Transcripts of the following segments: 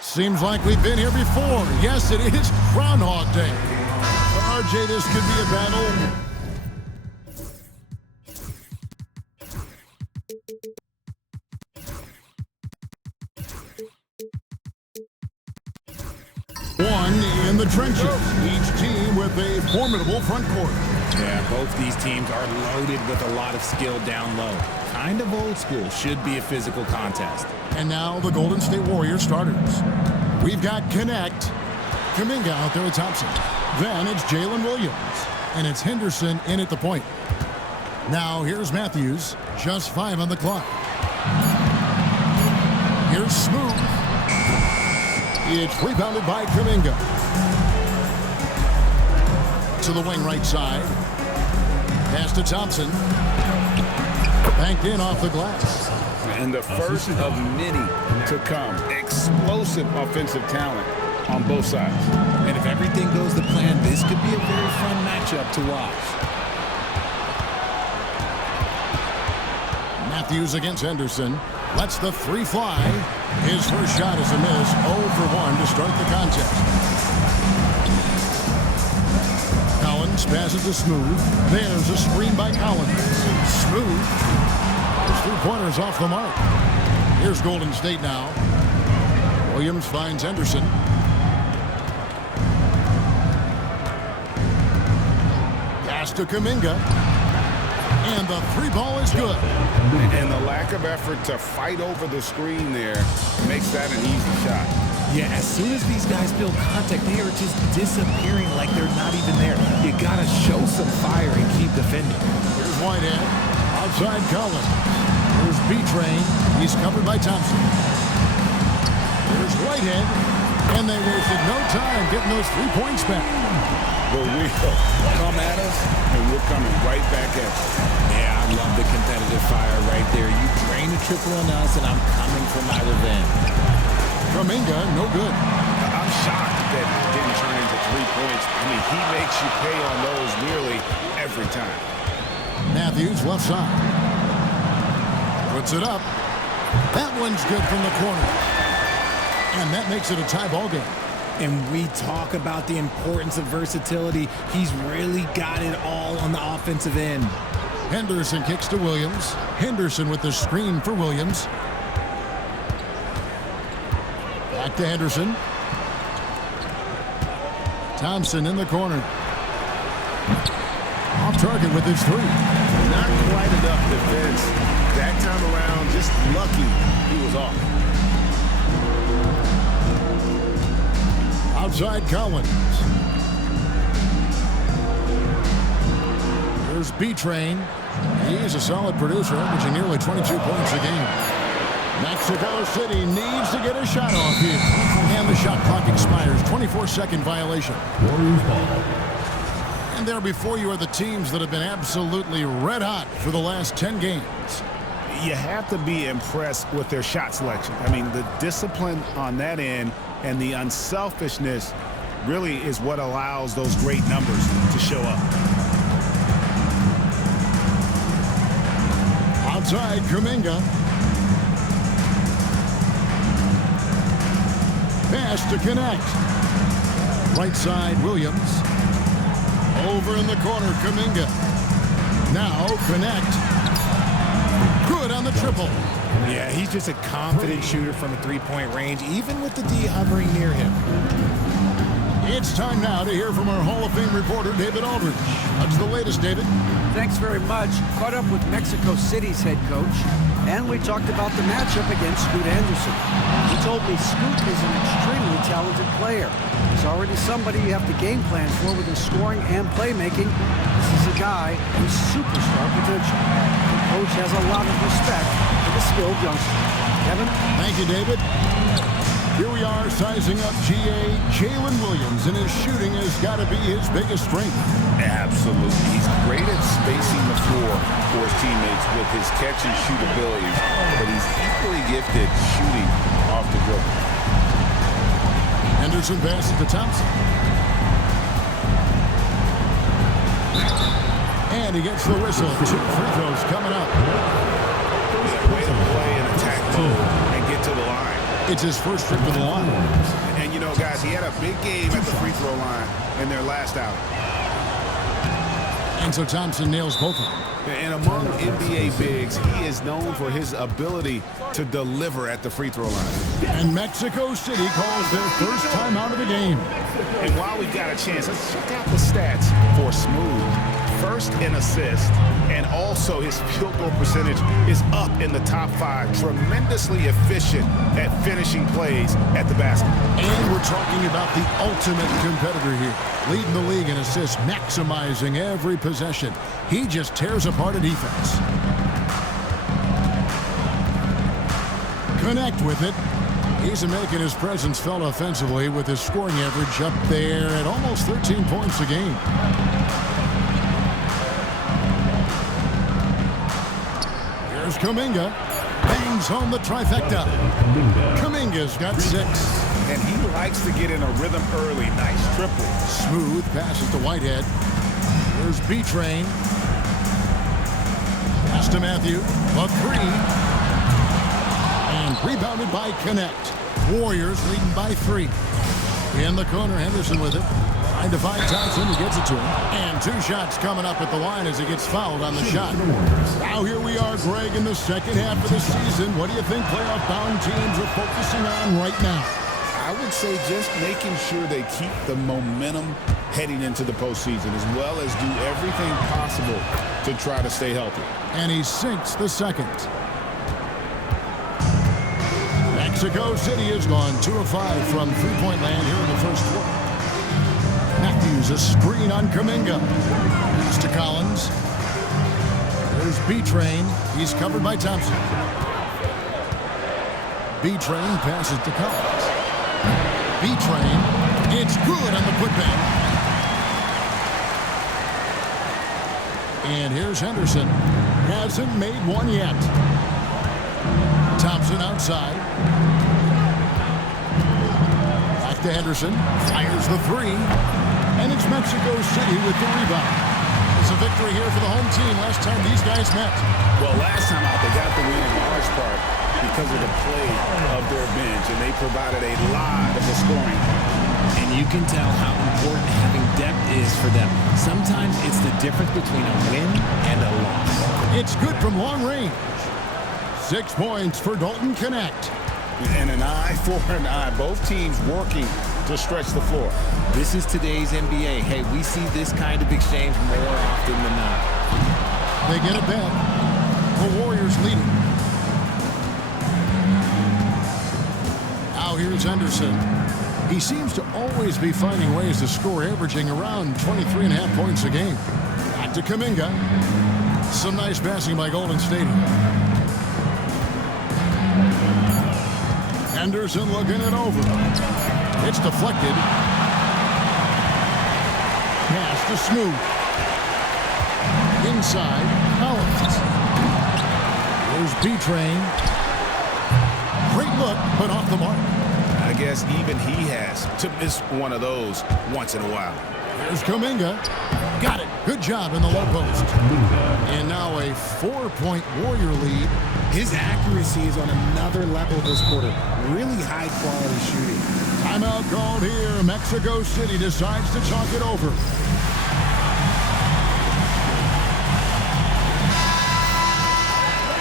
Seems like we've been here before. Yes, it is Groundhog Day. RJ, this could be a battle. One in the trenches. Each team with a formidable front court. Yeah, both these teams are loaded with a lot of skill down low. Kind of old school. Should be a physical contest. And now the Golden State Warriors starters. We've got Connect. Kuminga out there with Thompson. Then it's Jalen Williams. And it's Henderson in at the point. Now here's Matthews. Just 5 on the clock. Here's Smooth. It's rebounded by Kuminga. To the wing right side. Pass to Thompson. Banked in off the glass. And the first of many to come. Explosive offensive talent on both sides. And if everything goes to plan, this could be a very fun matchup to watch. Matthews against Henderson. Lets the 3 fly. His first shot is a miss. 0 for 1 to start the contest. Collins passes to Smooth. There's a screen by Collins. Smooth. Those 3-pointers off the mark. Here's Golden State now. Williams finds Henderson. Pass to Kuminga. And the 3 ball is good. And the lack of effort to fight over the screen there makes that an easy shot. Yeah, as soon as these guys build contact, they are just disappearing like they're not even there. You gotta show some fire and keep defending. Here's Whitehead. Outside Collins. Here's B-Train. He's covered by Thompson. Here's Whitehead. And they wasted no time getting those 3 points back. But we come at us, and we're coming right back at you. Yeah, I love the competitive fire right there. You drain a triple on us, and I'm coming for my revenge. Kuminga, no good. I'm shocked that it didn't turn into 3 points. I mean, he makes you pay on those nearly every time. Matthews, left side. Puts it up. That one's good from the corner. And that makes it a tie ball game. And we talk about the importance of versatility. He's really got it all on the offensive end. Henderson kicks to Williams. Henderson with the screen for Williams. Back to Henderson. Thompson in the corner. Off target with his 3. Not quite enough defense. That time around, just lucky he was off. Outside Collins. There's B-Train. He's a solid producer, averaging nearly 22 points a game. Mexico City needs to get a shot off here. And the shot clock expires. 24-second violation. And there before you are the teams that have been absolutely red hot for the last 10 games. You have to be impressed with their shot selection. I mean, the discipline on that end and the unselfishness really is what allows those great numbers to show up. Outside Kuminga. Pass to Connect. Right side Williams. Over in the corner Kuminga. Now Connect. Good on the triple. Yeah, he's just a confident shooter from a 3-point range, even with the D hovering near him. It's time now to hear from our Hall of Fame reporter, David Aldridge. What's the latest, David? Thanks very much. Caught up with Mexico City's head coach, and we talked about the matchup against Scoot Anderson. He told me Scoot is an extremely talented player. He's already somebody you have to game plan for with his scoring and playmaking. This is a guy with superstar potential. The coach has a lot of respect for the skilled youngster. Kevin? Thank you, David. Here we are sizing up Jalen Williams, and his shooting has got to be his biggest strength. Absolutely. He's great at spacing the floor for his teammates with his catch and shoot abilities, but he's equally gifted shooting off the dribble. Henderson passes to Thompson. And he gets the whistle. 2 free throws coming up. Way to play in attack mode and get to the line. It's his first trip to the line. And, you know, guys, he had a big game at the free throw line in their last outing. And so Thompson nails both of them. And among NBA bigs, he is known for his ability to deliver at the free throw line. And Mexico City calls their first time out of the game. And while we've got a chance, let's check out the stats for Smooth. First in assists, and also his field goal percentage is up in the top 5. Tremendously efficient at finishing plays at the basket. And we're talking about the ultimate competitor here. Leading the league in assists, maximizing every possession. He just tears apart a defense. Connect with it. He's making his presence felt offensively with his scoring average up there at almost 13 points a game. Here's Kuminga. Bangs home the trifecta. Kuminga's got 6. And he likes to get in a rhythm early. Nice triple. Smooth passes to Whitehead. Here's B-Train. Pass to Matthew. A 3. And rebounded by Connect. Warriors leading by 3. In the corner, Henderson with it. Trying to find Thompson, who gets it to him. And 2 shots coming up at the line as he gets fouled on the shot. Now here we are, Greg, in the second half of the season. What do you think playoff-bound teams are focusing on right now? I would say just making sure they keep the momentum heading into the postseason, as well as do everything possible to try to stay healthy. And he sinks the second. Mexico City has gone 2 of 5 from three-point land here in the first quarter. Matthews, a screen on Kuminga. Pass to Collins. There's B-Train. He's covered by Thompson. B-Train passes to Collins. B-Train. It's good on the putback. And here's Henderson. Hasn't made one yet. Thompson outside. Back to Henderson. Fires the 3. And it's Mexico City with the rebound. It's a victory here for the home team. Last time these guys met. Well, last time out, they got the win in large part because of the play of their bench, and they provided a lot of the scoring. And you can tell how important having depth is for them. Sometimes it's the difference between a win and a loss. It's good from long range. 6 points for Dalton Connect. And an eye for an eye. Both teams working to stretch the floor. This is today's NBA. Hey, we see this kind of exchange more often than not. They get it back. The Warriors leading. Now here's Henderson. He seems to always be finding ways to score, averaging around 23.5 points a game. Back to Kuminga. Some nice passing by Golden State. Henderson looking it over. It's deflected. Pass to Smooth. Inside, Collins. There's B-Train. Great look, but off the mark. I guess even he has to miss one of those once in a while. There's Kuminga. Got it. Good job in the low post. And now a 4-point Warrior lead. His accuracy is on another level this quarter. Really high-quality shooting. Timeout called here. Mexico City decides to talk it over.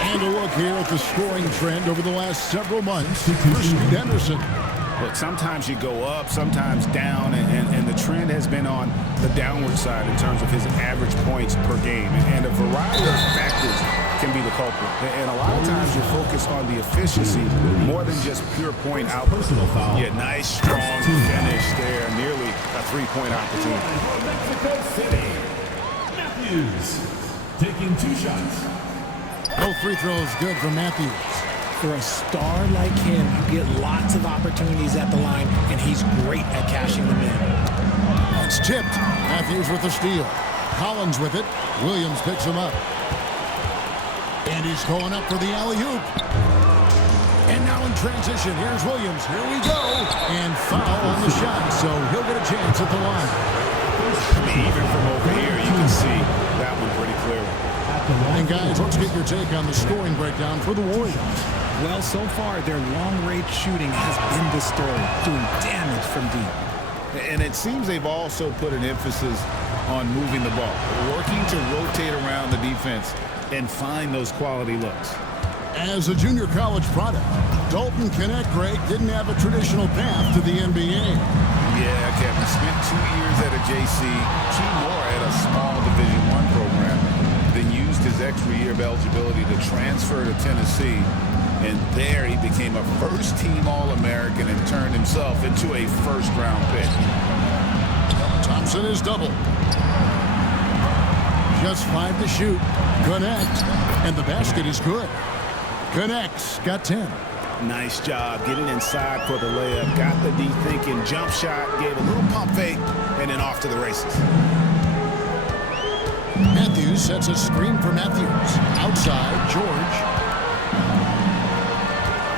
And a look here at the scoring trend over the last several months for Scoot Henderson. Look, sometimes you go up, sometimes down, and the trend has been on the downward side in terms of his average points per game. And a variety of factors can be the culprit. And a lot of times you focus on the efficiency more than just pure point output. Yeah, nice, strong finish there, nearly a three-point opportunity. Mexico City. Matthews taking 2 shots. Both free throws good for Matthews. For a star like him, you get lots of opportunities at the line, and he's great at cashing them in. It's tipped. Matthews with the steal. Collins with it. Williams picks him up. And he's going up for the alley-oop. And now in transition, here's Williams. Here we go. And foul on the shot, so he'll get a chance at the line. I mean, even from over here, you can see that one pretty clearly. And guys, let's get your take on the scoring breakdown for the Warriors. Well, so far, their long-range shooting has been the story, doing damage from deep. And it seems they've also put an emphasis on moving the ball, working to rotate around the defense and find those quality looks. As a junior college product, Dalton Knecht, Greg, didn't have a traditional path to the NBA. Yeah, Kevin, spent 2 years at a JC, 2 more at a small Division I program, then used his extra year of eligibility to transfer to Tennessee. And there he became a first-team All-American and turned himself into a first-round pick. Thompson is double. Just 5 to shoot. Knecht, and the basket is good. Knecht's got 10. Nice job getting inside for the layup. Got the D thinking, jump shot, gave a little pump fake, and then off to the races. Matthews sets a screen for Matthews. Outside, George.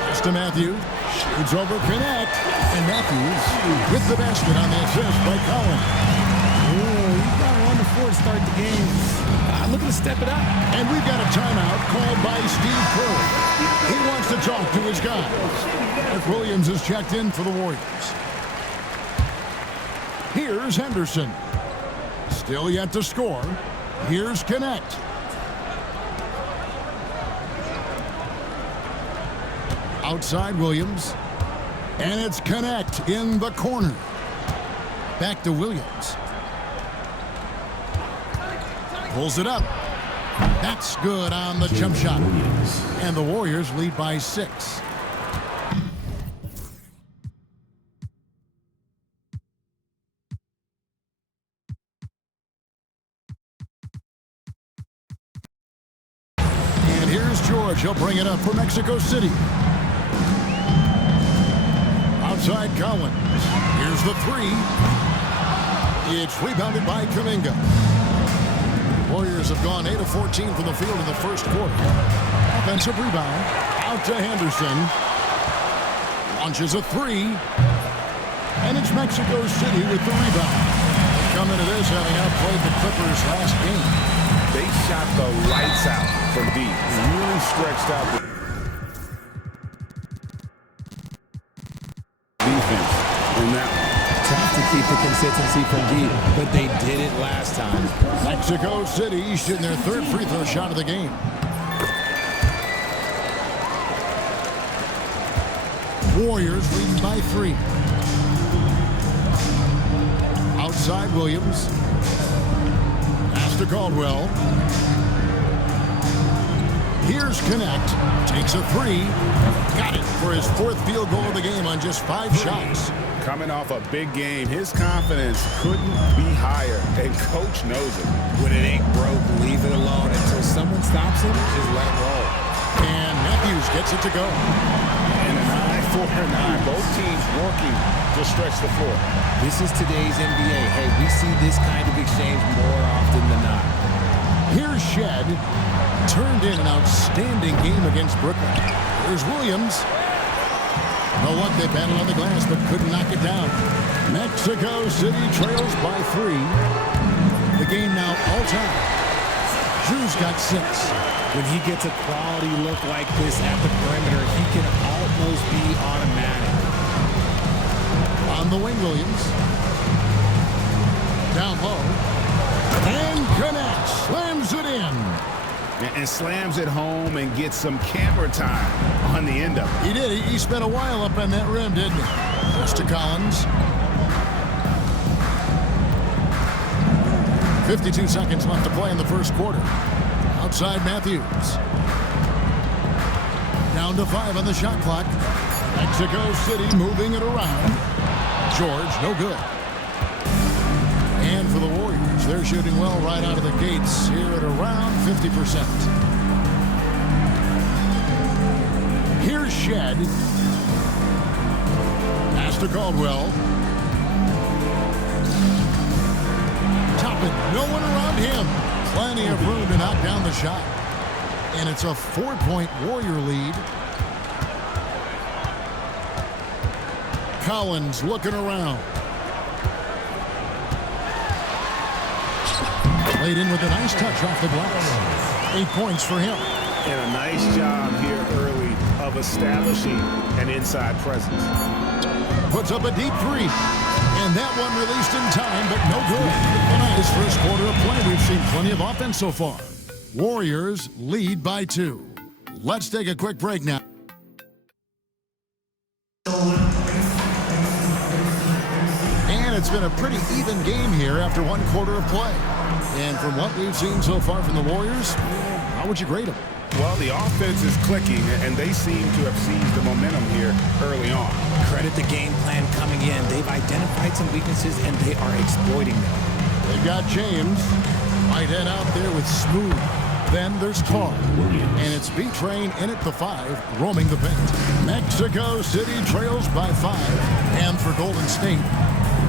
Pass to Matthews. Shoots over Knecht. And Matthews with the basket on the assist by Collins. Oh, he's got 1-4 to start the game. Looking to step it up. And we've got a timeout called by Steve Kerr. He wants to talk to his guy. Mark Williams is checked in for the Warriors. Here's Henderson. Still yet to score. Here's Knecht. Outside Williams. And it's Knecht in the corner. Back to Williams. Pulls it up. That's good on the jump shot. And the Warriors lead by 6. And here's George. He'll bring it up for Mexico City. Outside Collins. Here's the 3. It's rebounded by Kuminga. Warriors have gone 8 of 14 from the field in the first quarter. Offensive rebound. Out to Henderson. Launches a 3. And it's Mexico City with the rebound. They come into this having outplayed the Clippers last game. They shot the lights out from deep. Really stretched out the defense in that one. Tough to keep the consistency from deep, but they did it last time. Mexico City shooting their 3rd free throw shot of the game. Warriors leading by 3. Outside Williams. Pass to Caldwell. Here's Knecht. Takes a 3. Got it for his 4th field goal of the game on just 5 shots. Coming off a big game, his confidence couldn't be higher, and coach knows it. When it ain't broke, leave it alone until someone stops him. Just let him roll. And Matthews gets it to go. And an eye for an eye. Both teams working to stretch the floor. This is today's NBA. Hey, we see this kind of exchange more often than not. Here's Shed. Turned in an outstanding game against Brooklyn. Here's Williams. No luck, they battled on the glass, but couldn't knock it down. Mexico City trails by 3. The game now all-time. Drew's got 6. When he gets a quality look like this at the perimeter, he can almost be automatic. On the wing, Williams. Down low. And Knecht slams it in. And slams it home and gets some camera time on the end of it. He did. He spent a while up on that rim, didn't he? Pass to Collins. 52 seconds left to play in the first quarter. Outside Matthews. Down to 5 on the shot clock. Mexico City moving it around. George, no good. And for the Warriors, they're shooting well right out of the gates here at around 50%. Here's Shed. Pass to Caldwell. Toppin, no one around him. Plenty of room to knock down the shot. And it's a 4-point Warrior lead. Collins looking around. Laid in with a nice touch off the glass. 8 points for him. And a nice job here early of establishing an inside presence. Puts up a deep three. And that one released in time, but no good. In his first quarter of play, we've seen plenty of offense so far. Warriors lead by 2. Let's take a quick break now. And it's been a pretty even game here after 1 quarter of play. And from what we've seen so far from the Warriors, how would you grade them? Well, the offense is clicking, and they seem to have seized the momentum here early on. Credit the game plan coming in. They've identified some weaknesses, and they are exploiting them. They've got James. Whitehead out there with Smooth. Then there's Carr. And it's B-Train in at the 5, roaming the paint. Mexico City trails by 5. And for Golden State,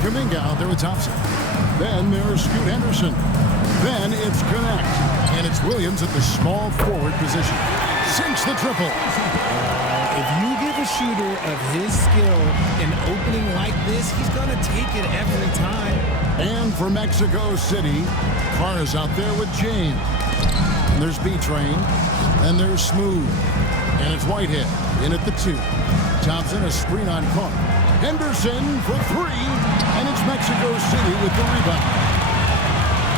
Kuminga out there with Thompson. Then there's Scoot Henderson. Then it's Connect. And it's Williams at the small forward position. Sinks the triple. If you give a shooter of his skill an opening like this, he's going to take it every time. And for Mexico City, Carr is out there with James. And there's B-Train. And there's Smooth. And it's Whitehead in at the 2. Thompson a screen on Carr. Henderson for 3. And it's Mexico City with the rebound.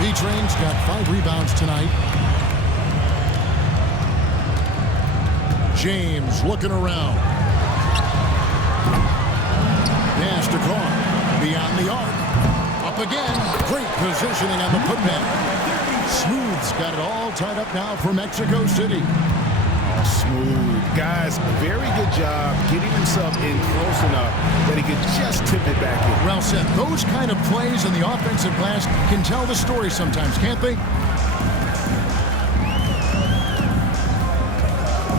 B-Train's got 5 rebounds tonight. James looking around. Pass to Carr. Beyond the arc. Up again. Great positioning on the putback. Smooth's got it all tied up now for Mexico City. Smooth. Guys, very good job getting himself in close enough that he could just tip it back in. Well said. Those kind of plays in the offensive glass can tell the story sometimes, can't they?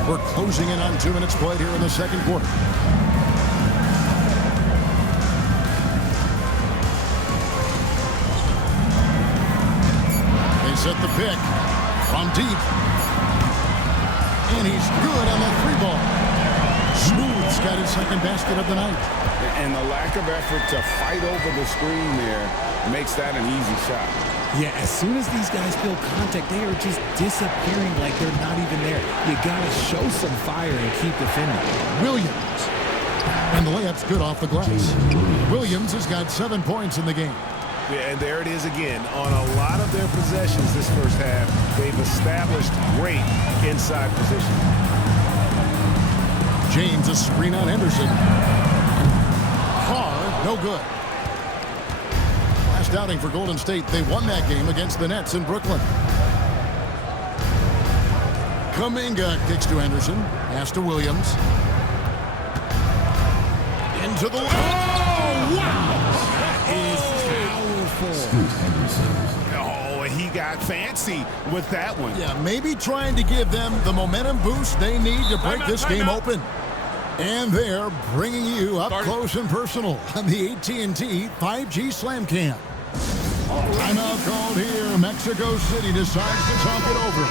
We're closing in on 2 minutes played here in the second quarter. They set the pick from deep. And he's good on the 3-ball. Smooth's got his second basket of the night. And the lack of effort to fight over the screen there makes that an easy shot. Yeah, as soon as these guys feel contact, they are just disappearing like they're not even there. You got to show some fire and keep defending. Williams. And the layup's good off the glass. Williams has got 7 points in the game. Yeah, and there it is again. On a lot of their possessions this first half, they've established great inside position. James a screen on Henderson. Carr, no good. Last outing for Golden State, they won that game against the Nets in Brooklyn. Kuminga kicks to Henderson. Pass to Williams. Into the... Oh, wow! Oh, he got fancy with that one. Yeah, maybe trying to give them the momentum boost they need to break this game open. And they're bringing you up close and personal on the AT&T 5G Slam Cam. Timeout called here. Mexico City decides to talk it over.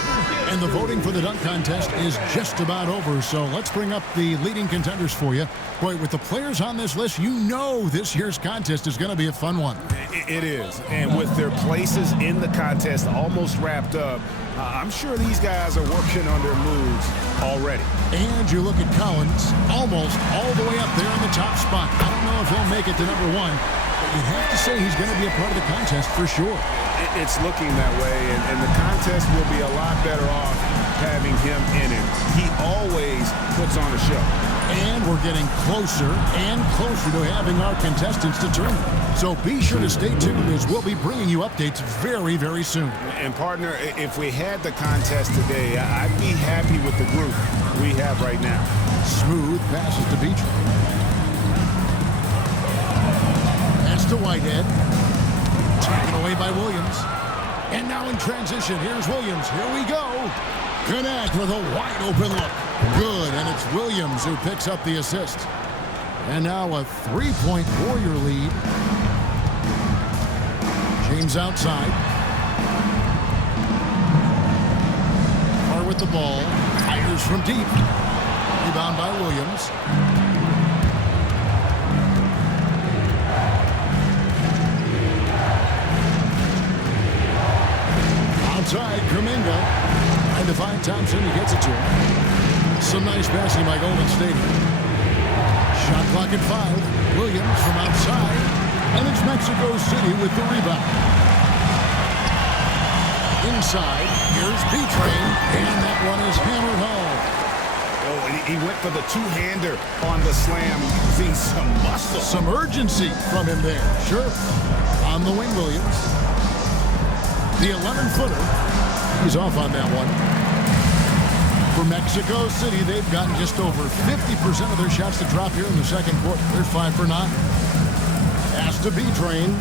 And the voting for the dunk contest is just about over. So let's bring up the leading contenders for you. Boy, with the players on this list, you know this year's contest is going to be a fun one. It is. And with their places in the contest almost wrapped up, I'm sure these guys are working on their moves already. And you look at Collins, almost all the way up there in the top spot. I don't know if he'll make it to number 1, but you have to say he's going to be a part of the contest for sure. It's looking that way, and the contest will be a lot better off having him in it. He always puts on a show. And we're getting closer and closer to having our contestants determined. So be sure to stay tuned as we'll be bringing you updates very, very soon. And partner, if we had the contest today, I'd be happy with the group we have right now. Smooth passes to Beach. Pass to Whitehead. Taken away by Williams. And now in transition, here's Williams. Here we go. Connect with a wide open look. Good, and it's Williams who picks up the assist. And now a 3-point Warrior lead. James outside. Carr with the ball. Fires from deep. Rebound by Williams. Outside, Kuminga. Trying find Thompson. He gets it to him. Some nice passing by Golden State. Shot clock at 5. Williams from outside. And it's Mexico City with the rebound. Inside, here's B-Train. And that one is hammered home. Oh, and he went for the two-hander on the slam, using some muscle. Some urgency from him there. Sure. On the wing, Williams. The 11-footer. He's off on that one. For Mexico City, they've gotten just over 50% of their shots to drop here in the second quarter. They're 5 for 9. Pass to B-Train.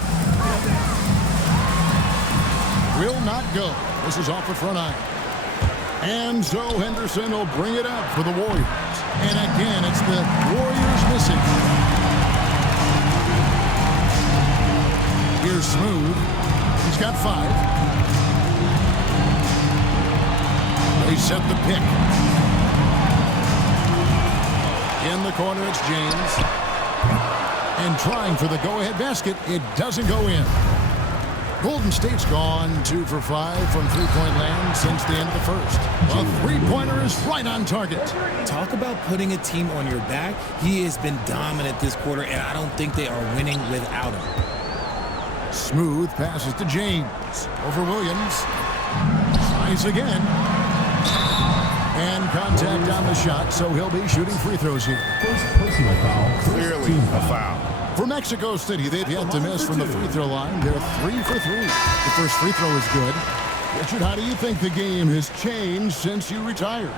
Will not go. This is off the front iron. And so Henderson will bring it up for the Warriors. And again, it's the Warriors missing. Here's Smooth. He's got 5. They set the pick. In the corner, it's James. And trying for the go-ahead basket. It doesn't go in. Golden State's gone 2 for 5 from three-point land since the end of the first. A three-pointer is right on target. Talk about putting a team on your back. He has been dominant this quarter, and I don't think they are winning without him. Smooth passes to James. Over Williams. Tries again. And contact on the shot, so he'll be shooting free throws here. First personal foul. Clearly a foul. For Mexico City, they've yet to miss from the free throw line. They're 3 for 3. The first free throw is good. Richard, how do you think the game has changed since you retired?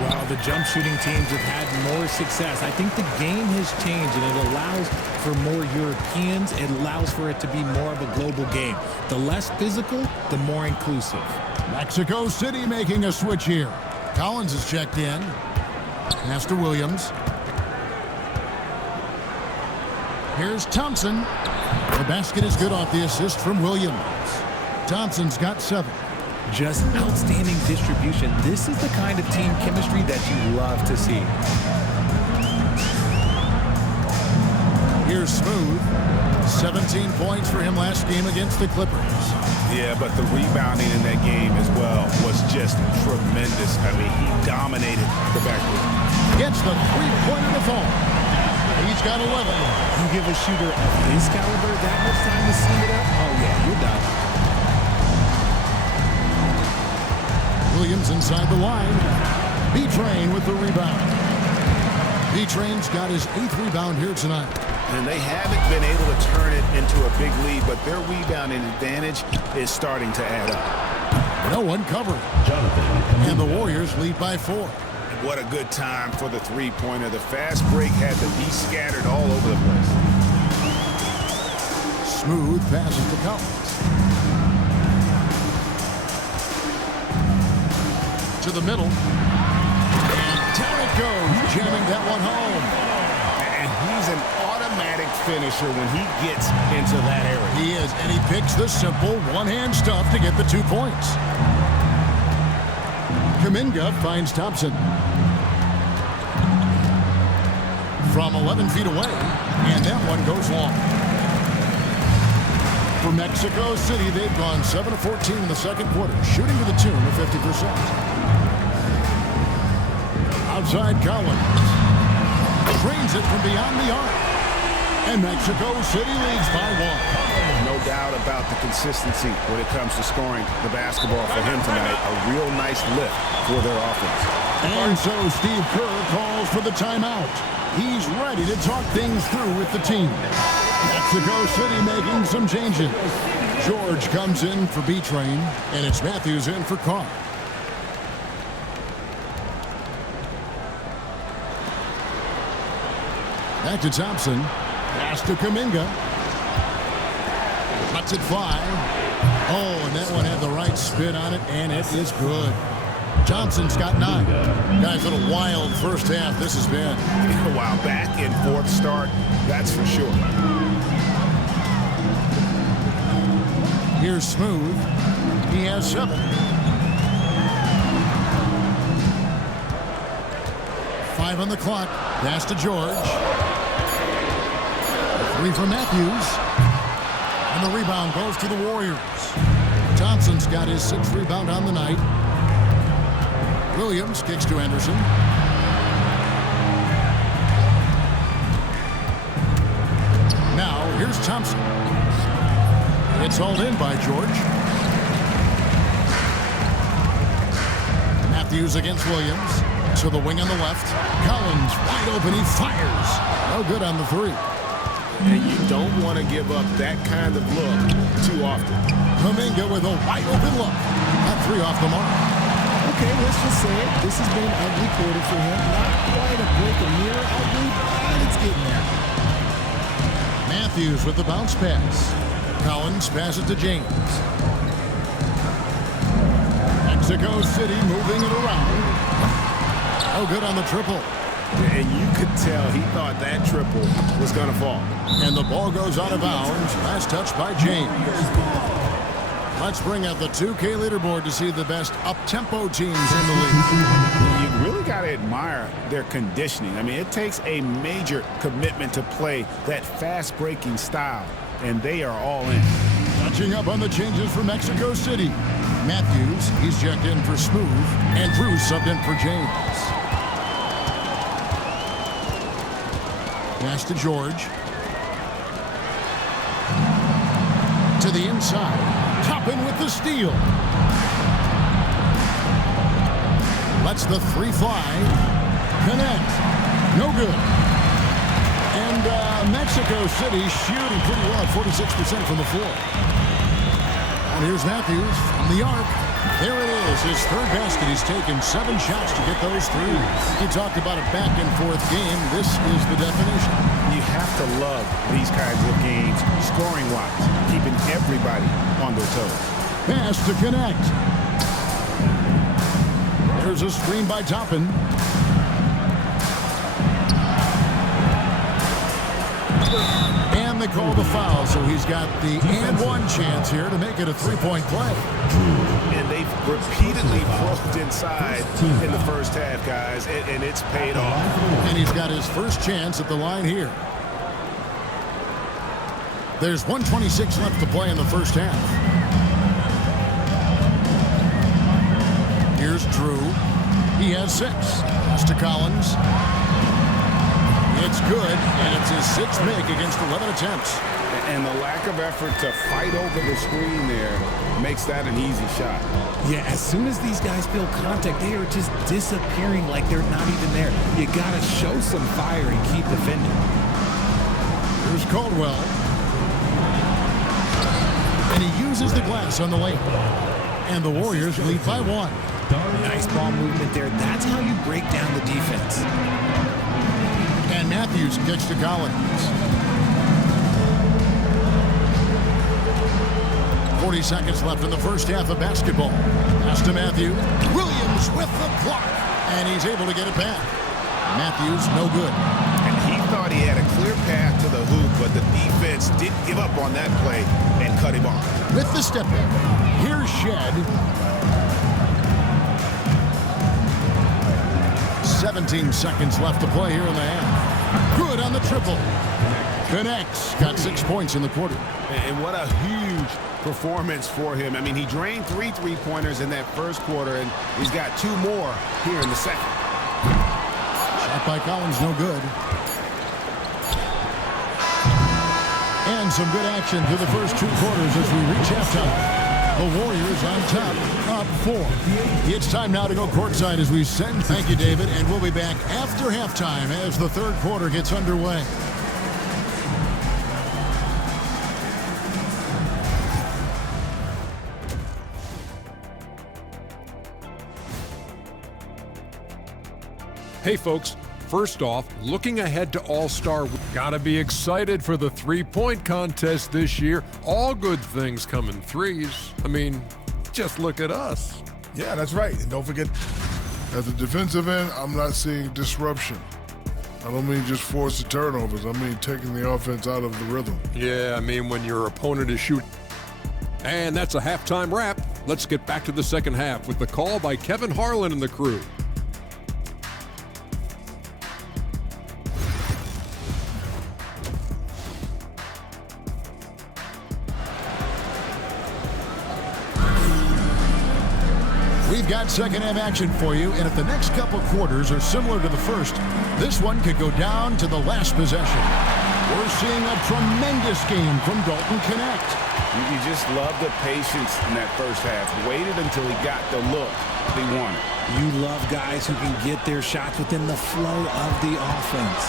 Well, the jump shooting teams have had more success. I think the game has changed, and it allows for more Europeans. It allows for it to be more of a global game. The less physical, the more inclusive. Mexico City making a switch here. Collins is checked in. Pass to Williams. Here's Thompson. The basket is good off the assist from Williams. Thompson's got 7. Just outstanding distribution. This is the kind of team chemistry that you love to see. Here's Smooth. 17 points for him last game against the Clippers. Yeah, but the rebounding in that game as well was just tremendous. I mean, he dominated the backcourt. Gets the three-pointer to fall. He's got 11. You give a shooter of his caliber that much time to sling it up, oh yeah, you're done. Williams inside the line. B-Train with the rebound. B-Train's got his 8th rebound here tonight. And they haven't been able to turn it into a big lead, but their rebounding advantage is starting to add up. No one covered. And the Warriors lead by 4. What a good time for the three-pointer. The fast break had to be scattered all over the place. Smooth passes to Collins. To the middle. And down it goes, jamming that one home. And he's an automatic finisher when he gets into that area. He is, and he picks the simple one-hand stuff to get the 2 points. Kuminga finds Thompson. From 11 feet away, and that one goes long. For Mexico City, they've gone 7 of 14 in the second quarter, shooting to the tune of 50%. Outside Collins. Drains it from beyond the arc. And Mexico City leads by 1. No doubt about the consistency when it comes to scoring the basketball for him tonight. A real nice lift for their offense. And so Steve Kerr calls for the timeout. He's ready to talk things through with the team. Mexico City making some changes. George comes in for B-Train, and it's Matthews in for Carr. Back to Thompson. Pass to Kuminga. Cuts it 5. Oh, and that one had the right spin on it, and it is good. Thompson's got 9. Guys, what a wild first half this has been. Wow, back and forth start, that's for sure. Here's Smooth. He has 7. 5 on the clock. Pass to George. 3 for Matthews. And the rebound goes to the Warriors. Thompson's got his 6th rebound on the night. Williams kicks to Anderson. Now, here's Thompson. It's hauled in by George. Matthews against Williams. To the wing on the left. Collins wide open. He fires. No good on the three. And you don't want to give up that kind of look too often. Kuminga with a wide open look. That three off the mark. Okay, let's just say it. This has been an ugly quarter for him. Not quite a break a mirror ugly, but it's getting there. Matthews with the bounce pass. Collins passes to James. Mexico City moving it around. Oh, good on the triple. And you could tell he thought that triple was going to fall. And the ball goes out of bounds. Last touch by James. Let's bring up the 2K leaderboard to see the best up-tempo teams in the league. You really got to admire their conditioning. I mean, it takes a major commitment to play that fast-breaking style, and they are all in. Touching up on the changes for Mexico City. Matthews, he's checked in for Smooth, and Drew subbed in for James. Pass to George. To the inside. Toppin with the steal. Lets the three fly. Connect. No good. And Mexico City shooting pretty well at 46% from the floor. And here's Matthews from the arc. There it is, his third basket. He's taken 7 shots to get those threes. You talked about a back-and-forth game. This is the definition. You have to love these kinds of games, scoring-wise, keeping everybody on their toes. Pass to connect. There's a screen by Toppin. And they call the foul, so he's got the and-one chance here to make it a three-point play. And they've repeatedly poked inside in the first half, guys, and it's paid off. And he's got his first chance at the line here. There's 1:26 left to play in the first half. Here's Drew. He has 6. Pass to Collins. It's good, and it's his 6th make against 11 attempts. And the lack of effort to fight over the screen there makes that an easy shot. Yeah, as soon as these guys feel contact, they are just disappearing like they're not even there. You got to show some fire and keep defending. Here's Caldwell. And he uses the glass on the lane. And the Warriors lead by 1. Nice ball movement there. That's how you break down the defense. And Matthews kicks to Collins. 40 seconds left in the first half of basketball. Pass to Matthews. Williams with the block. And he's able to get it back. Matthews, no good. And he thought he had a clear path to the hoop, but the defense didn't give up on that play and cut him off. With the step in. Here's Shed. 17 seconds left to play here in the half. Good on the triple. Connects. Got 6 points in the quarter. And what a huge performance for him. I mean, he drained 3 three-pointers in that first quarter, and he's got 2 more here in the second. Shot by Collins, no good. And some good action through the first 2 quarters as we reach halftime. The Warriors on top, up 4. It's time now to go courtside as we send. Thank you, David, and we'll be back after halftime as the third quarter gets underway. Hey folks, first off, looking ahead to All-Star, we've got to be excited for the three-point contest this year. All good things come in threes. I mean, just look at us. Yeah, that's right. And don't forget, at the defensive end, I'm not seeing disruption. I don't mean just forced turnovers. I mean taking the offense out of the rhythm. Yeah, I mean when your opponent is shooting. And that's a halftime wrap. Let's get back to the second half with the call by Kevin Harlan and the crew. We've We've got second half action for you, and if the next couple quarters are similar to the first, this one could go down to the last possession. We're seeing a tremendous game from Dalton Connect. You just love the patience in that first half. Waited until he got the look he wanted. You love guys who can get their shots within the flow of the offense.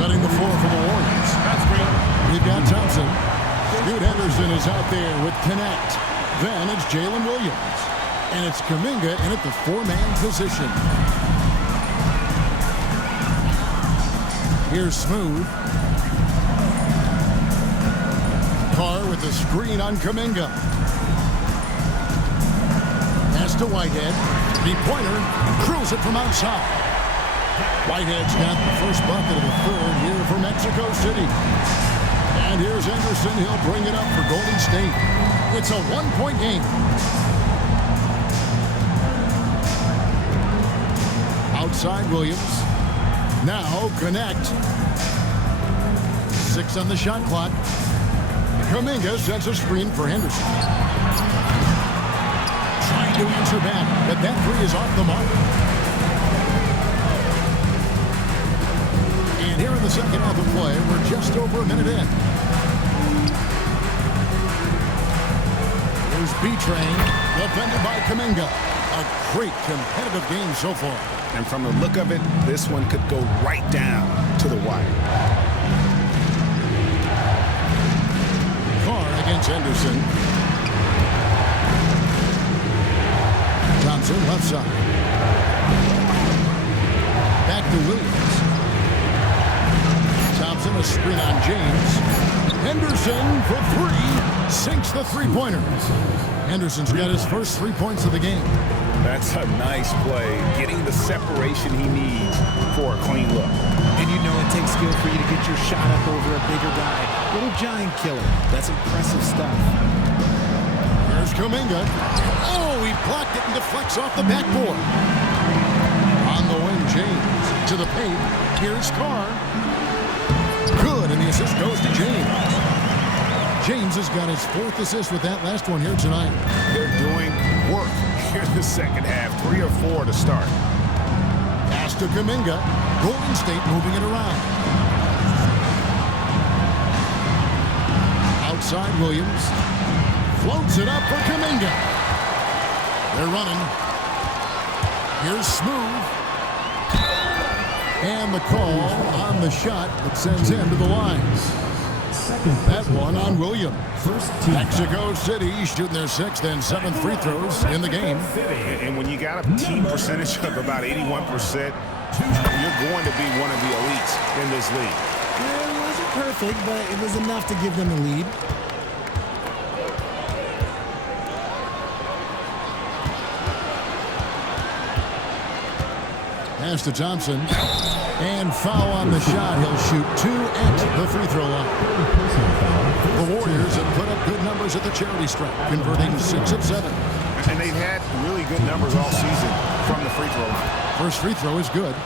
Setting the floor for the Warriors. That's great. We've got Thompson. Scoot Henderson is out there with Connect. Then it's Jalen Williams. And it's Kuminga in at the four-man position. Here's Smooth. Carr with the screen on Kuminga. Pass to Whitehead. Three-pointer. Drills it from outside. Whitehead's got the first bucket of the third here for Mexico City. And here's Anderson. He'll bring it up for Golden State. It's a one-point game. Outside Williams. Now Connect. 6 on the shot clock. Kuminga sets a screen for Henderson. Trying to answer back, but that three is off the mark. And here in the second half of play, we're just over a minute in. Here's B-Train, defended by Kuminga. A great competitive game so far. And from the look of it, this one could go right down to the wire. Carr against Henderson. Thompson left side. Back to Williams. Thompson a screen on James. Henderson for three. Sinks the three-pointer. Henderson's got his first 3 points of the game. That's a nice play, getting the separation he needs for a clean look. And you know it takes skill for you to get your shot up over a bigger guy. Little giant killer. That's impressive stuff. Here's Kuminga. Oh, he blocked it and deflects off the backboard. On the wing, James to the paint. Here's Carr. Good, and the assist goes to James. James has got his fourth assist with that last one here tonight. They're doing work here in the second half. 3 or 4 to start. Pass to Kuminga. Golden State moving it around. Outside Williams. Floats it up for Kuminga. They're running. Here's Smooth. And the call on the shot that sends him to the lines. That one on Williams. Mexico City shooting their 6th and 7th free throws in the game. And when you got a team percentage of about 81%, you're going to be one of the elites in this league. Well, it wasn't perfect, but it was enough to give them the lead. Pass to Thompson. And foul on the shot. He'll shoot 2 at the free throw line. The Warriors have put up good numbers at the charity stripe, converting 6 of 7. And they've had really good numbers all season from the free throw line. First free throw is good.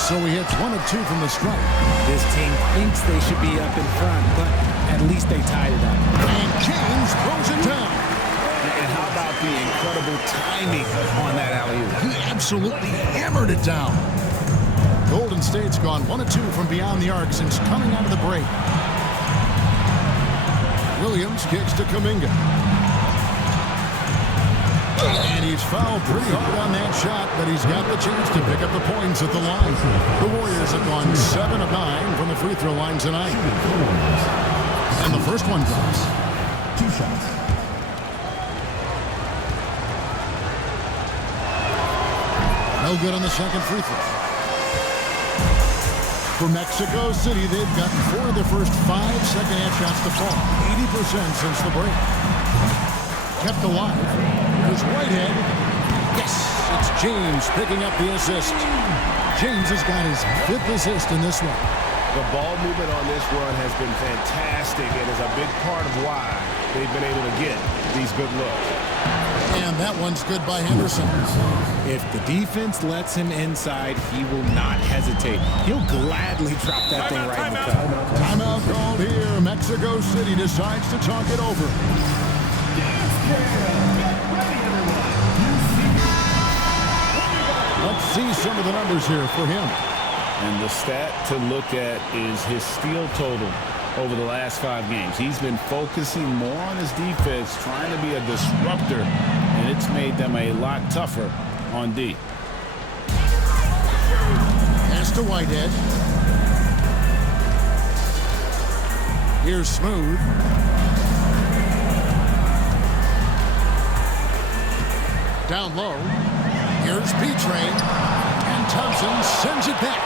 So he hits 1 of 2 from the stripe. This team thinks they should be up in front, but at least they tied it up. And James throws it down. And how about the incredible timing on that alley-oop? He absolutely hammered it down. Golden State's gone 1 of 2 from beyond the arc since coming out of the break. Williams kicks to Kuminga. And he's fouled pretty hard on that shot, but he's got the chance to pick up the points at the line. The Warriors have gone 7 of 9 from the free throw line tonight. And the first one drops. 2 shots. No good on the second free throw. For Mexico City, they've gotten 4 of their first 5 second-half shots to fall. 80% since the break. Kept alive. There's Whitehead. Yes, it's James picking up the assist. James has got his 5th assist in this one. The ball movement on this run has been fantastic and is a big part of why they've been able to get these good looks. And that one's good by Henderson. If the defense lets him inside, he will not hesitate. He'll gladly drop that thing right in the cup. Timeout called here. Mexico City decides to talk it over. Let's see some of the numbers here for him. And the stat to look at is his steal total over the last 5 games. He's been focusing more on his defense, trying to be a disruptor, and it's made them a lot tougher on D. Pass to Whitehead. Here's Smooth. Down low. Here's P-Train. And Thompson sends it back.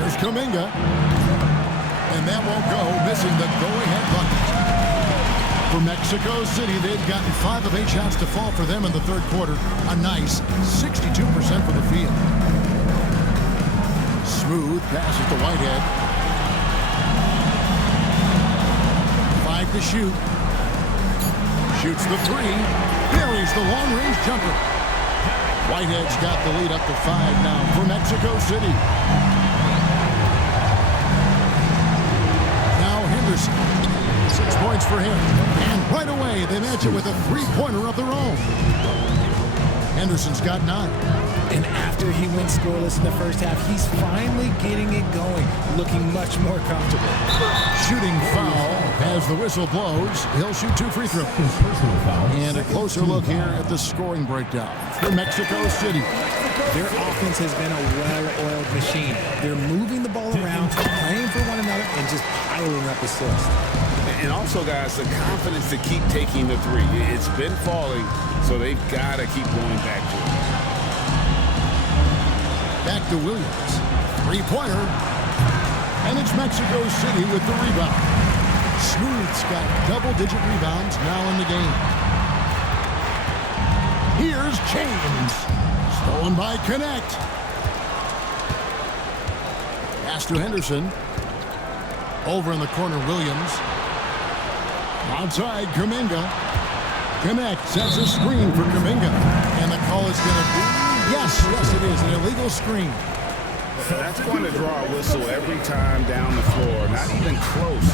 There's Kuminga. And that won't go, missing the go-ahead bucket. For Mexico City, they've gotten 5 of 8 shots to fall for them in the third quarter. A nice 62% from the field. Smooth passes to Whitehead. 5 to shoot. Shoots the 3. Buries the long-range jumper. Whitehead's got the lead up to 5 now for Mexico City. Now Henderson. 6 points for him. And right away, they match it with a 3-pointer of their own. Henderson's got 9. And after he went scoreless in the first half, he's finally getting it going, looking much more comfortable. Shooting foul as the whistle blows. He'll shoot 2 free throws. And a closer look here at the scoring breakdown for Mexico City. Their offense has been a well-oiled machine. They're moving the ball around, playing for one another, and just piling up assists. And also, guys, the confidence to keep taking the 3. It's been falling, so they've got to keep going back to it. Back to Williams. 3-pointer. And it's Mexico City with the rebound. Smooth's got double-digit rebounds now in the game. Here's James. Stolen by Connect. Pass to Henderson. Over in the corner, Williams. Outside, Kuminga. Connect sets a screen for Kuminga. And the call is going to be... Yes, it is. An illegal screen. That's going to draw a whistle every time down the floor. Not even close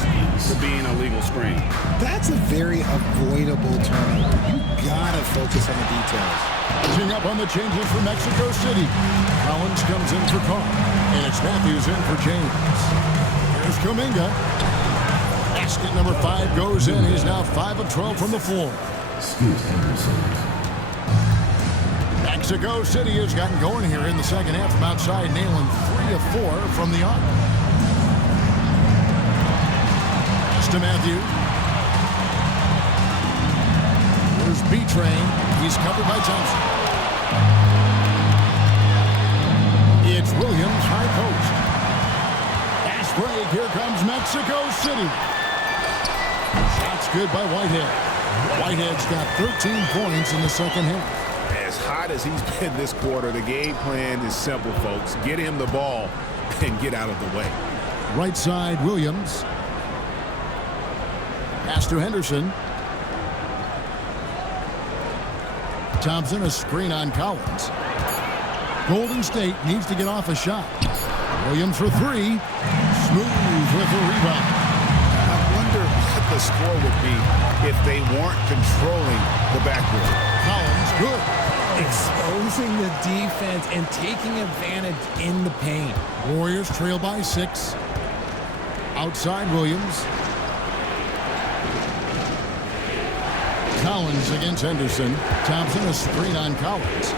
to being a legal screen. That's a very avoidable turnover. You gotta focus on the details. Catching up on the changes for Mexico City. Collins comes in for Carr. And it's Matthews in for James. Here's Kuminga. Basket number 5 goes in. He's now 5 of 12 from the floor. Mexico City has gotten going here in the second half from outside, nailing 3 of 4 from the arc. Pass to Matthews. Here's B-Train. He's covered by Thompson. It's Williams, high post. Fast break. Here comes Mexico City. Shots good by Whitehead. Whitehead's got 13 points in the second half. As hot as he's been this quarter, the game plan is simple, folks. Get him the ball and get out of the way. Right side, Williams. Pass to Henderson. Thompson, a screen on Collins. Golden State needs to get off a shot. Williams for 3. Smooth with the rebound. I wonder what the score would be if they weren't controlling the backboard. Collins, good. Exposing the defense and taking advantage in the paint. Warriors trail by 6. Outside, Williams. Collins against Henderson. Thompson, a screen on Collins.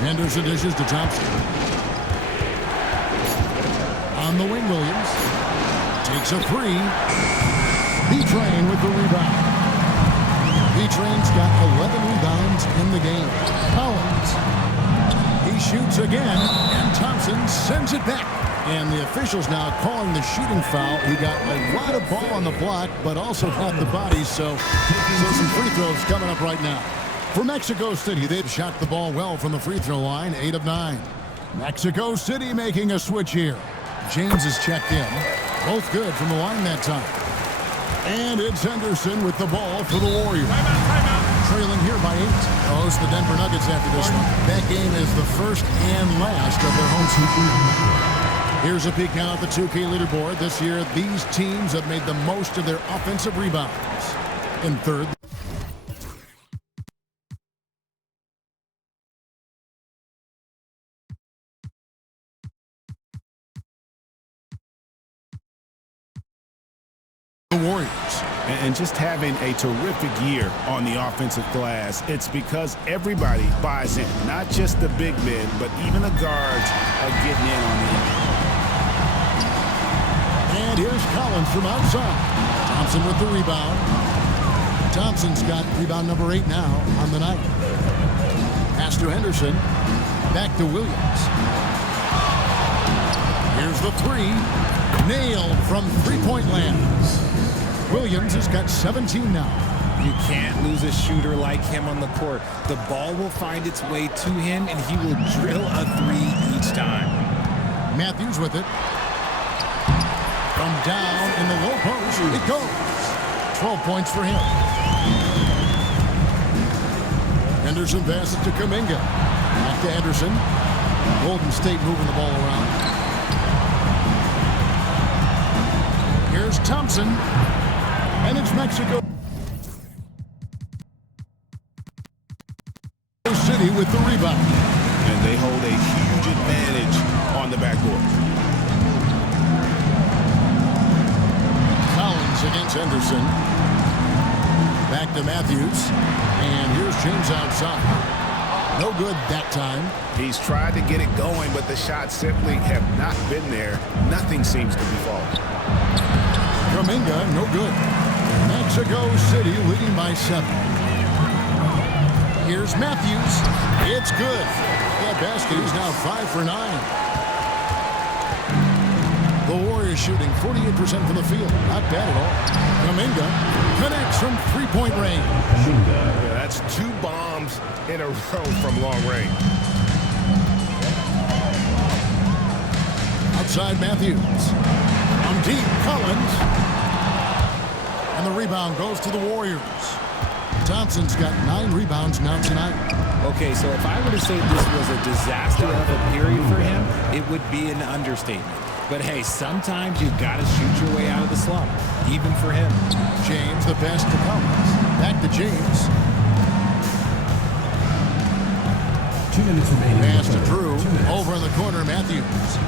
Henderson dishes to Thompson. On the wing, Williams. Takes a 3. B-Train with the rebound. B-Train's got 11 rebounds in the game. Collins. He shoots again, and Thompson sends it back. And the officials now calling the shooting foul. He got a lot of ball on the block, but also got the body, so some free throws coming up right now. For Mexico City, they've shot the ball well from the free throw line, 8 of 9. Mexico City making a switch here. James is checked in. Both good from the line that time. And it's Henderson with the ball for the Warriors. Trailing here by 8. They'll host the Denver Nuggets after this one. That game is the first and last of their home season. Here's a peek now at the 2K leaderboard. This year, these teams have made the most of their offensive rebounds. In third, the Warriors. And just having a terrific year on the offensive glass, it's because everybody buys in. Not just the big men, but even the guards are getting in on the end. And here's Collins from outside. Thompson with the rebound. Thompson's got rebound number 8 now on the night. Pass to Henderson. Back to Williams. Here's the 3. Nailed from three-point land. Williams has got 17 now. You can't lose a shooter like him on the court. The ball will find its way to him, and he will drill a 3 each time. Matthews with it. From down in the low post, it goes. 12 points for him. Henderson passes to Kuminga. Back to Anderson. Golden State moving the ball around. Here's Thompson. And it's Mexico City with the rebound. And they hold a huge advantage on the backboard. Collins against Henderson. Back to Matthews. And here's James outside. No good that time. He's tried to get it going, but the shots simply have not been there. Nothing seems to be falling. Kuminga, no good. Mexico City leading by 7. Here's Matthews. It's good. That basket is now 5 for 9. The Warriors shooting 48% from the field. Not bad at all. Kuminga connects from three-point range. Yeah, that's 2 bombs in a row from long range. Outside Matthews. From deep, Collins. And the rebound goes to the Warriors. Thompson's got 9 rebounds now tonight. Okay, so if I were to say this was a disaster of a period for him, it would be an understatement. But hey, sometimes you've got to shoot your way out of the slump, even for him. James, the pass to Collins. Back to James. 2 minutes remaining. Pass to Drew. Over in the corner, Matthews.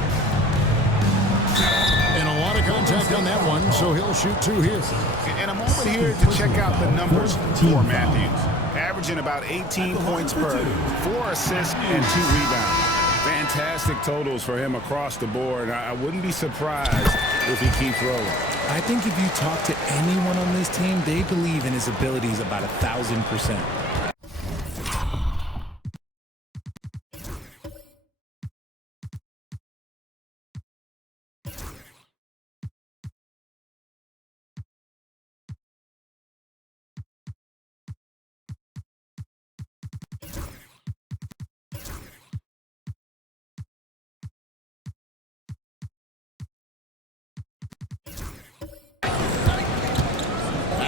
And a lot of contact on that one, so he'll shoot 2 here. And a moment here to check out the numbers for Matthews. Averaging about 18 points per, 4 assists and 2 rebounds. Fantastic totals for him across the board. I wouldn't be surprised if he keeps rolling. I think if you talk to anyone on this team, they believe in his abilities about 1,000%.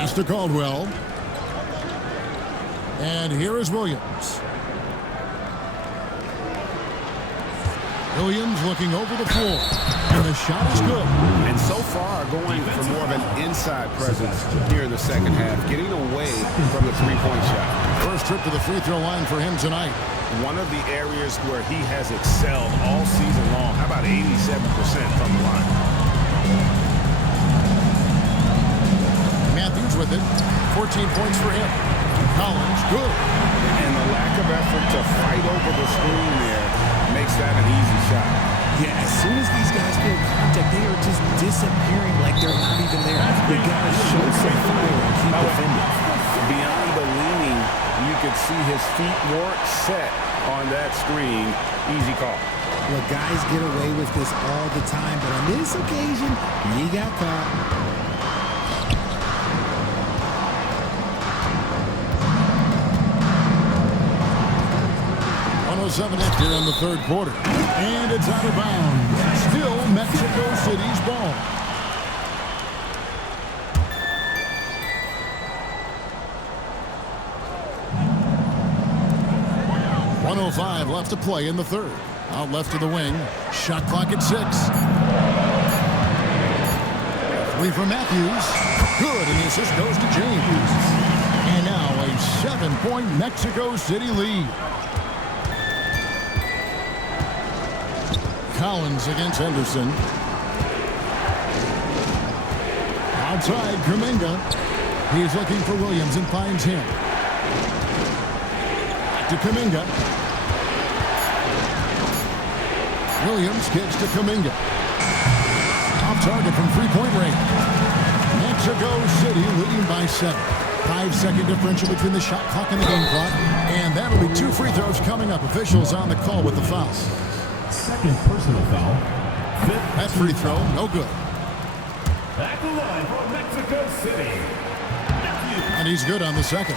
Pass to Caldwell. And here is Williams. Williams looking over the floor. And the shot is good. And so far going for more of an inside presence here in the second half, getting away from the three-point shot. First trip to the free throw line for him tonight. One of the areas where he has excelled all season long. How about 87% from the line? Matthews with it. 14 points for him. Collins, good. And the lack of effort to fight over the screen there makes that an easy shot. Yeah, as soon as these guys feel contact, they are just disappearing like they're not even there. They gotta show some fire and keep defending. Beyond the leaning, you could see his feet weren't set on that screen. Easy call. Well, guys get away with this all the time, but on this occasion, he got caught. 107 here in the third quarter. And it's out of bounds. Still Mexico City's ball. .105 left to play in the third. Out left to the wing. Shot clock at 6. Three from Matthews. Good, and the assist goes to James. And now a 7-point Mexico City lead. Collins against Henderson. Outside, Kuminga. He's looking for Williams and finds him. Back to Kuminga. Williams kicks to Kuminga. Off target from three-point range. Mexico City leading by 7. 5-second differential between the shot clock and the game clock. And that'll be 2 free throws coming up. Officials on the call with the foul. Second personal foul. That free throw, no good. At the line for Mexico City. And he's good on the second.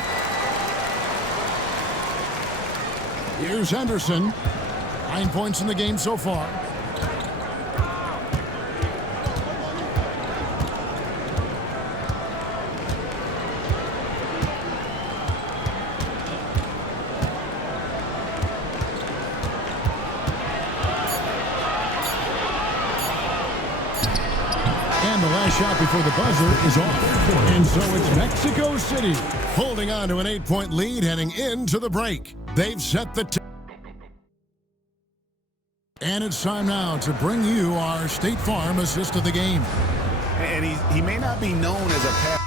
Here's Henderson. 9 points in the game so far. And the last shot before the buzzer is off. And so it's Mexico City holding on to an 8-point lead heading into the break. They've set the and it's time now to bring you our State Farm assist of the game. And he may not be known as a pass.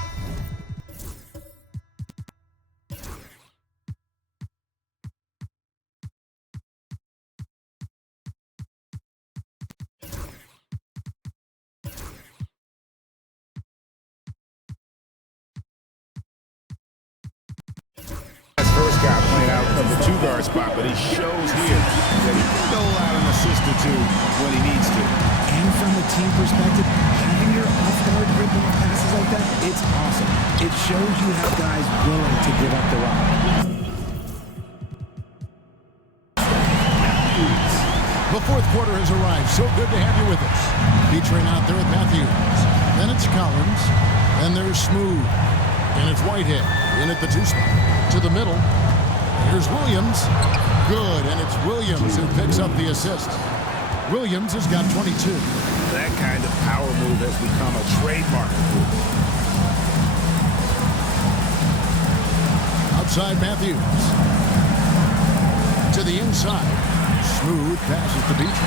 First guy playing out of the 2-guard spot, but he shows here that he can dole out an assist or two when he needs to. And from the team perspective, having your off-guard ripping passes like that, it's awesome. It shows you have guys willing to give up the rock. The fourth quarter has arrived. So good to have you with us. Featuring out there with Matthews. Then it's Collins. Then there's Smooth. And it's Whitehead in at the 2 spot. To the middle. Here's Williams. Good, and it's Williams who picks up the assist. Williams has got 22. That kind of power move has become a trademark. Outside Matthews. To the inside. Smooth passes to Beach.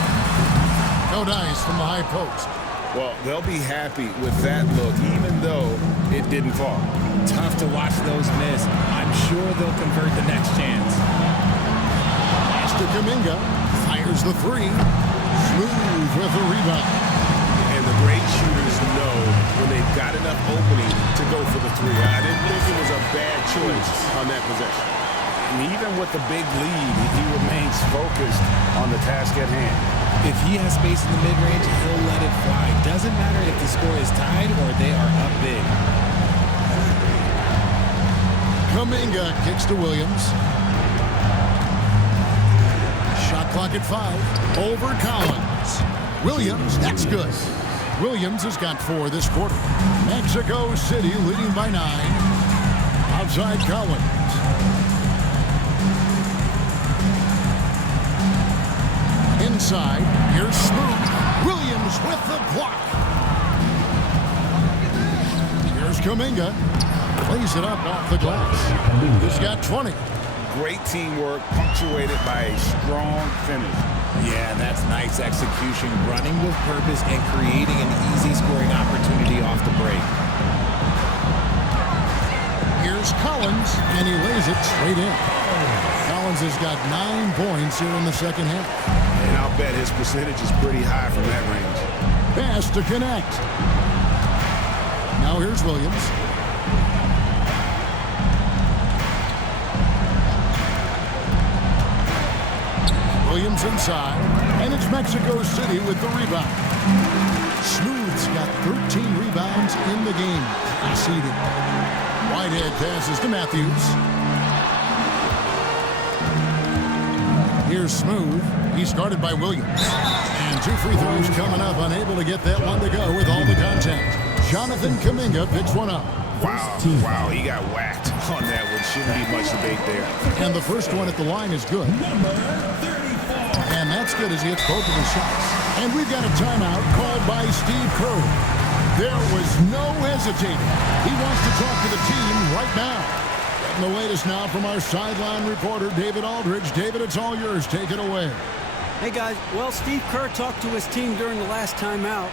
No dice from the high post. Well, they'll be happy with that look, even though it didn't fall. Tough to watch those miss. I'm sure they'll convert the next chance. Pass to Kuminga. Fires the 3. Smooth with the rebound. And the great shooters know when they've got enough opening to go for the 3. I didn't think it was a bad choice on that possession. And even with the big lead, he remains focused on the task at hand. If he has space in the mid-range, he'll let it fly. Doesn't matter if the score is tied or they are up big. Kuminga kicks to Williams. Shot clock at 5. Over Collins. Williams, that's good. Williams has got 4 this quarter. Mexico City leading by 9. Outside Collins. Inside, here's Smooth. Williams with the block. Here's Kuminga. Plays it up off the glass. He's got 20. Great teamwork, punctuated by a strong finish. Yeah, that's nice execution, running with purpose and creating an easy scoring opportunity off the break. Here's Collins, and he lays it straight in. Collins has got 9 points here in the second half. And I'll bet his percentage is pretty high from that range. Pass to connect. Now here's Williams. Williams inside, and it's Mexico City with the rebound. Smooth's got 13 rebounds in the game. Conceded. Whitehead passes to Matthews. Here's Smooth. He's guarded by Williams. And 2 free throws coming up, unable to get that one to go with all the contact. Jonathan Kuminga picks one up. Wow, he got whacked on that one. Shouldn't be much debate there. And the first one at the line is good. And that's good as he hits both of his shots. And we've got a timeout called by Steve Kerr. There was no hesitating. He wants to talk to the team right now. Getting the latest now from our sideline reporter, David Aldridge. David, it's all yours. Take it away. Hey, guys. Well, Steve Kerr talked to his team during the last timeout.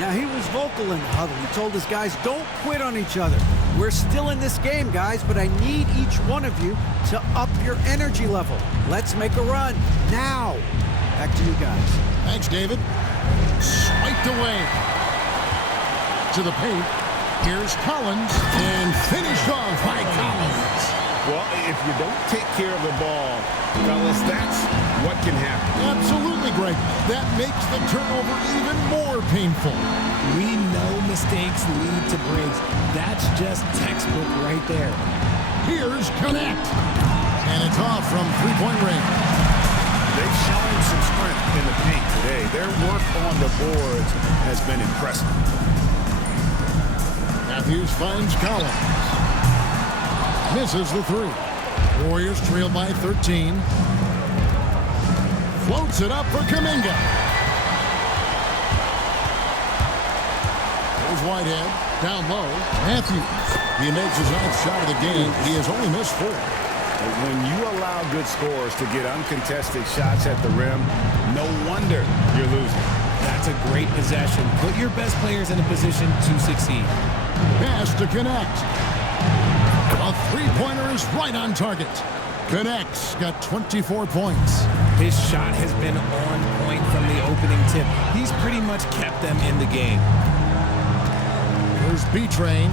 Now, he was vocal in the huddle. He told his guys, don't quit on each other. We're still in this game, guys, but I need each one of you to up your energy level. Let's make a run now. Back to you guys. Thanks, David. Swiped away to the paint. Here's Collins, and finished off by Collins. Well, if you don't take care of the ball, fellas, that's what can happen. Absolutely, Greg. That makes the turnover even more painful. We know mistakes lead to breaks. That's just textbook right there. Here's Connect. And it's off from three-point range. They've shown some strength in the paint today. Their work on the boards has been impressive. Matthews finds Collins. Misses the three. Warriors trail by 13. Floats it up for Kuminga. There's Whitehead. Down low. Matthews. He makes his ninth shot of the game. He has only missed 4. When you allow good scorers to get uncontested shots at the rim, no wonder you're losing. That's a great possession. Put your best players in a position to succeed. Pass to Connect. A three-pointer is right on target. Connect's got 24 points. His shot has been on point from the opening tip. He's pretty much kept them in the game. Here's B-Train.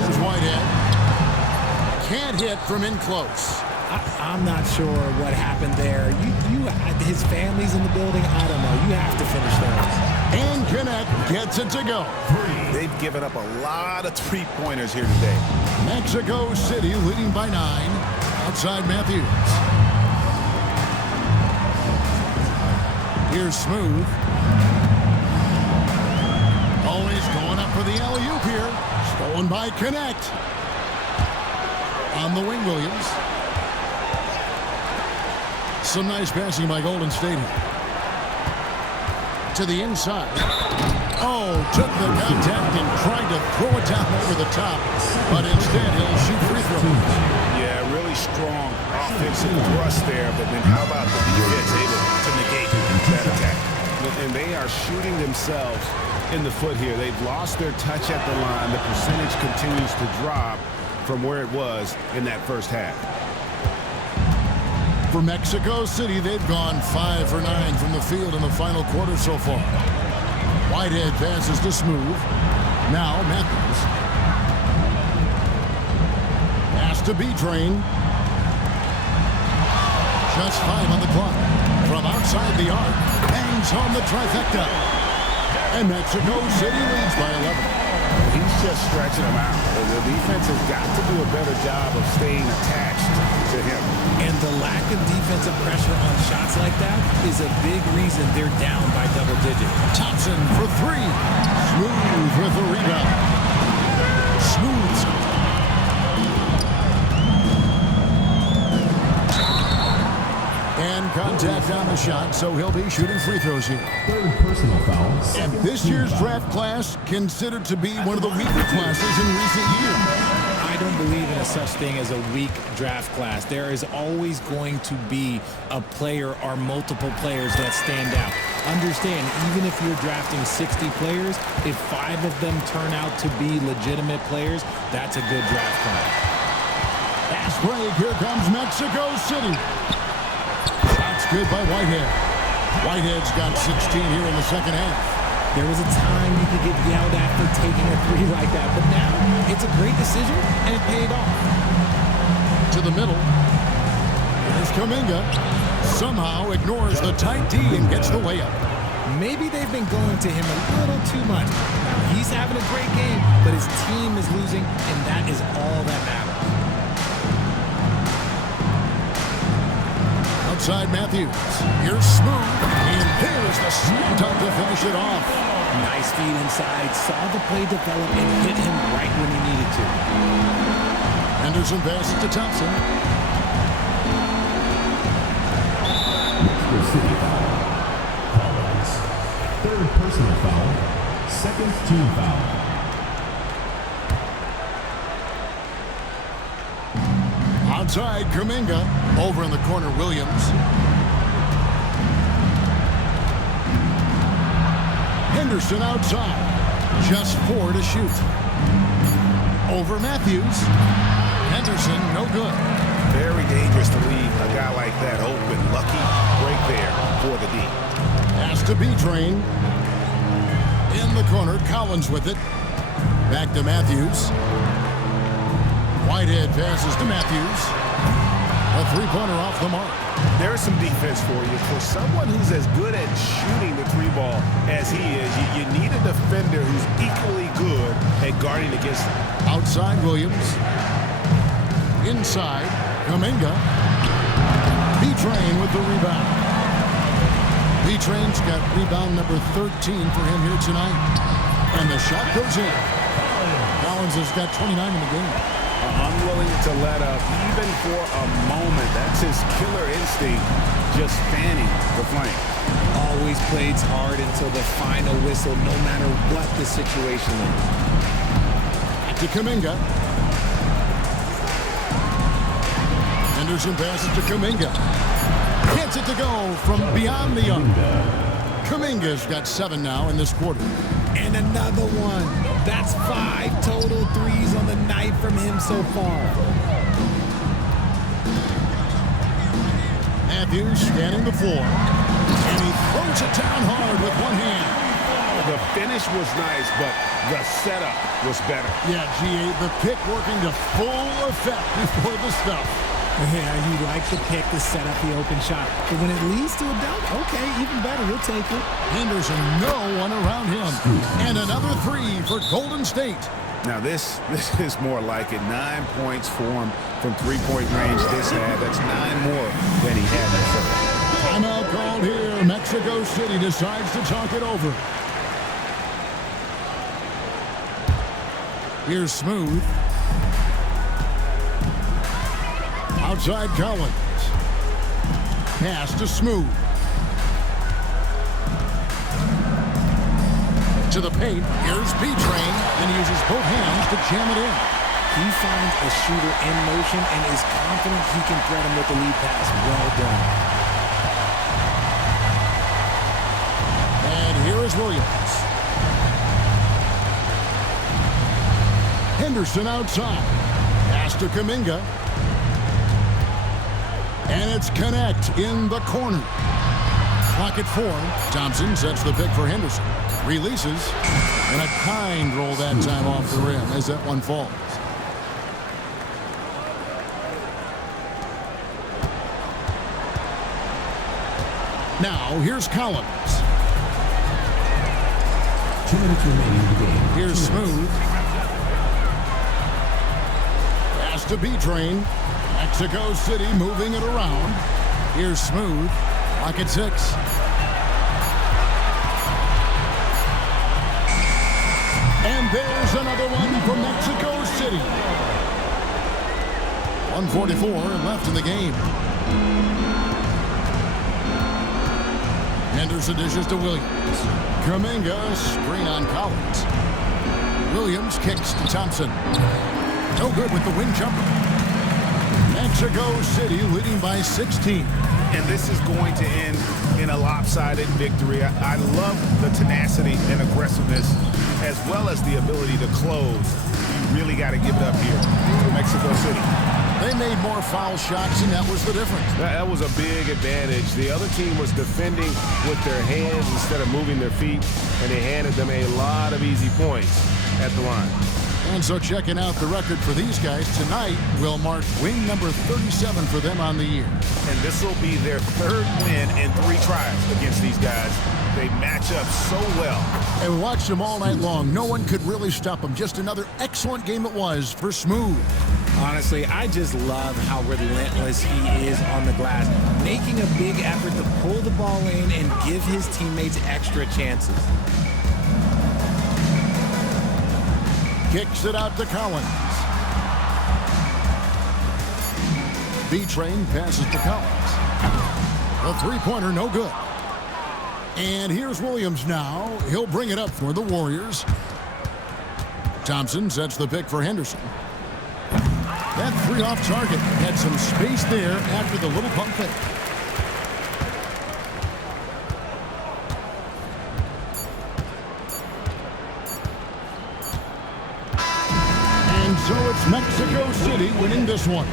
Here's Whitehead. Can't hit from in close. I'm not sure what happened there. His family's in the building. I don't know. You have to finish those. And Connect gets it to go. They've given up a lot of three-pointers here today. Mexico City leading by 9. Outside Matthews. Here's Smooth. Always going up for the alley-oop here. Stolen by Connect. On the wing, Williams. Some nice passing by Golden State. To the inside. Oh, took the contact and tried to throw it down over the top. But instead, he'll shoot free throws. Yeah, really strong offensive thrust there. But then how about the defense able to negate that attack? And they are shooting themselves in the foot here. They've lost their touch at the line. The percentage continues to drop from where it was in that first half. For Mexico City, they've gone 5 for 9 from the field in the final quarter so far. Whitehead passes to Smooth. Now Matthews. Pass to B-Train. Just 5 on the clock. From outside the arc. Bangs on the trifecta. And Mexico City leads by 11. He's just stretching them out. The defense has got to do a better job of staying attached to him. And the lack of defensive pressure on shots like that is a big reason they're down by double digits. Thompson for 3. Smooth with the rebound. Smooth. And contact on the shot, so he'll be shooting free throws here. 3rd personal foul. And this year's draft class considered to be one of the weaker classes in recent years. I don't believe in a such thing as a weak draft class. There is always going to be a player or multiple players that stand out. Understand, even if you're drafting 60 players, if 5 of them turn out to be legitimate players, that's a good draft class. Fast break, here comes Mexico City. Shots good by Whitehead. Whitehead's got 16 here in the second half. There was a time you could get yelled at for taking a 3 like that, but now it's a great decision, and it paid off. To the middle. Here's Kuminga. Somehow ignores the tight D and gets the layup. Maybe they've been going to him a little too much. Now, he's having a great game, but his team is losing, and that is all that matters. Outside Matthews. Here's Smooth. And here's the slam dunk to finish it off. Nice feed inside. Saw the play develop and hit him right when he needed to. Henderson passes to Thompson. personal foul, second team foul. Outside, Kuminga. Over in the corner, Williams. Henderson outside. Just 4 to shoot. Over Matthews. Henderson, no good. Very dangerous to leave a guy like that open. Lucky break there for the D. Pass to B-Train. In the corner, Collins with it. Back to Matthews. Whitehead passes to Matthews. A three-pointer off the mark. There's some defense for you. For someone who's as good at shooting the three ball as he is, you need a defender who's equally good at guarding against him. Outside, Williams. Inside, Kuminga. B-Train with the rebound. B-Train's got rebound number 13 for him here tonight. And the shot goes in. Collins has got 29 in the game. Unwilling to let up, even for a moment. That's his killer instinct, just fanning the flame. Always plays hard until the final whistle, no matter what the situation is. Back to Kuminga. Henderson passes to Kuminga. Gets it to go from beyond the arc. Kuminga's got 7 now in this quarter. And another one. That's 5 total threes on the night from him so far. Matthews scanning the floor. And he throws it down hard with one hand. The finish was nice, but the setup was better. Yeah, G.A., the pick working to full effect before the stuff. Yeah, you like to pick to set up the open shot. But when it leads to a dunk, okay, even better, we'll take it. Henderson, no one around him. And another 3 for Golden State. Now this is more like it. 9 points for him from three-point range this half. That's 9 more than he had in the first. Timeout called here. Mexico City decides to talk it over. Here's Smooth. Outside Collins. Pass to Smooth. To the paint. Here's B-Train. And he uses both hands to jam it in. He finds a shooter in motion and is confident he can thread him with the lead pass. Well done. And here is Williams. Henderson outside. Pass to Kuminga. And it's Connect in the corner. Clock at 4. Thompson sets the pick for Henderson. Releases. And a kind roll that time off the rim as that one falls. Now, here's Collins. 2 minutes remaining in the game. Here's Smooth. Pass to B-Train. Mexico City moving it around. Here's Smooth. Clock at 6. And there's another one for Mexico City. 1:44 left in the game. Henderson dishes to Williams. Kuminga, screen on Collins. Williams kicks to Thompson. No good with the wing jumper. Mexico City leading by 16. And this is going to end in a lopsided victory. I love the tenacity and aggressiveness as well as the ability to close. You really got to give it up here for Mexico City. They made more foul shots, and that was the difference. That was a big advantage. The other team was defending with their hands instead of moving their feet, and they handed them a lot of easy points at the line. And so checking out the record for these guys tonight will mark win number 37 for them on the year. And this will be their 3rd win in 3 tries against these guys. They match up so well. And we watched them all night long. No one could really stop them. Just another excellent game it was for Smooth. Honestly, I just love how relentless he is on the glass, making a big effort to pull the ball in and give his teammates extra chances. Kicks it out to Collins. B-Train passes to Collins. A three-pointer, no good. And here's Williams now. He'll bring it up for the Warriors. Thompson sets the pick for Henderson. That three off target had some space there after the little pump fake. And so it's Mexico City winning this one.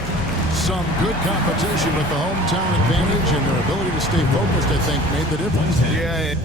Some good competition with the hometown advantage, and their ability to stay focused, I think, made the difference. Yeah.